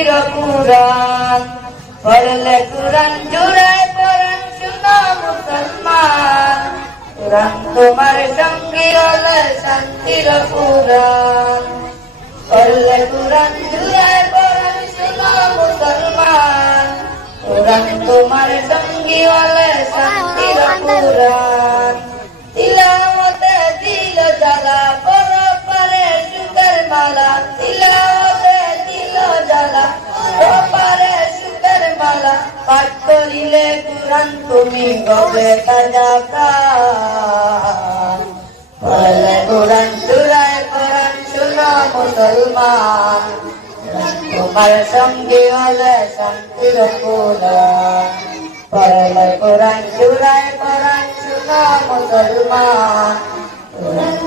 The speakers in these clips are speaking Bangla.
শান্তির কুরআন পড়লে কুরআন জুড়ায় পরাণ শুনো মুসলমান কুরআন তোমার সঙ্গী হলে শান্তির কুরআন পড়লে কুরআন জুড়ায় পরাণ শুনো মুসলমান কুরআন তোমার সঙ্গী হলে শান্তির কুরআন তিলাওয়াতে দিল জ্বালা পরপারে সুখের মালা তিলাওয়াতে দিল জ্বালা পরপারে সুখের মালা পাঠ করিলে কুরআন তুমি গবে তাজা প্রাণ পড়লে কুরআন জুড়ায় পরাণ শুনো মুসলমান তোমার সঙ্গে হলে শান্তির কুরআন পড়লে কুরআন জুড়ায় পরাণ শুনো মুসলমান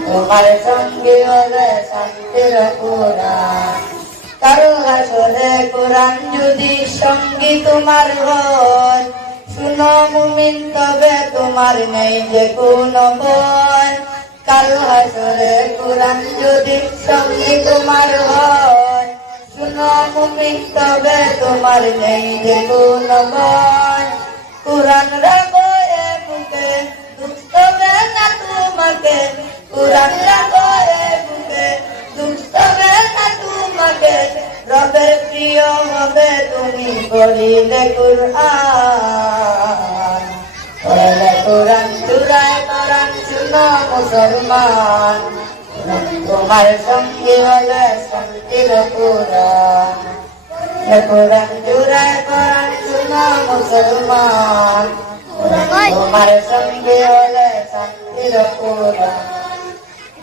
তোমার সঙ্গে হলে শান্তির কুরআন কারো হাসরে কুরআন যদি সঙ্গী তোমার হয় শুনো মুমিন তবে তোমার নেই যে কোনো ভয় কারো হাসরে কুরআন যদি সঙ্গী তোমার হয় শুনো মুমিন তবে তোমার নেই যে কোনো ভয় কুরআন রাখো এ বুকে দুঃখ হবে না তোমাকে কুরআন রাখো এ বুকে দুঃখ হবে না তোমাকে রবের প্রিয় হবে তুমি পড়িলে কুরআন পড়লে কুরআন জুড়ায় পরাণ শুনো মুসলমান তোমার সঙ্গে হলে শান্তির কুরআন কুরআন জুড়ায় পরাণ শুনো মুসলমান তোমার সঙ্গে হলে শান্তির কুরআন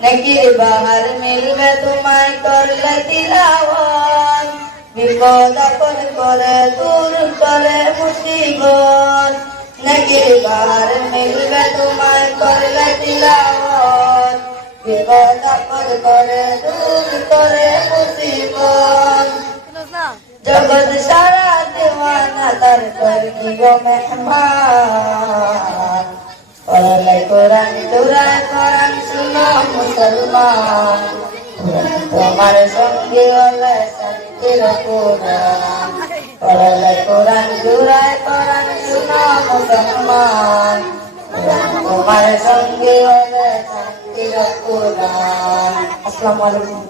নেকির বাহার মিলবে তোমায় করলে তিলাওয়াত বিপদ আপদ করে দূর করে মুসিবত নেকির বাহার মিলবে তোমায় করলে তিলাওয়াত বিপদ আপদ করে দূর করে মুসিবত জগৎ সারা দেওয়ানা তার করব মেহমান পড়লে কুরআন জুড়ায় পরাণ শুনো মুসলমান তোমার সঙ্গে হলে শান্তির কুরআন পড়লে কুরআন জুড়ায় পরাণ শুনো মুসলমান তোমার সঙ্গে হলে শান্তির কুরআন। আসসালামু আলাইকুম।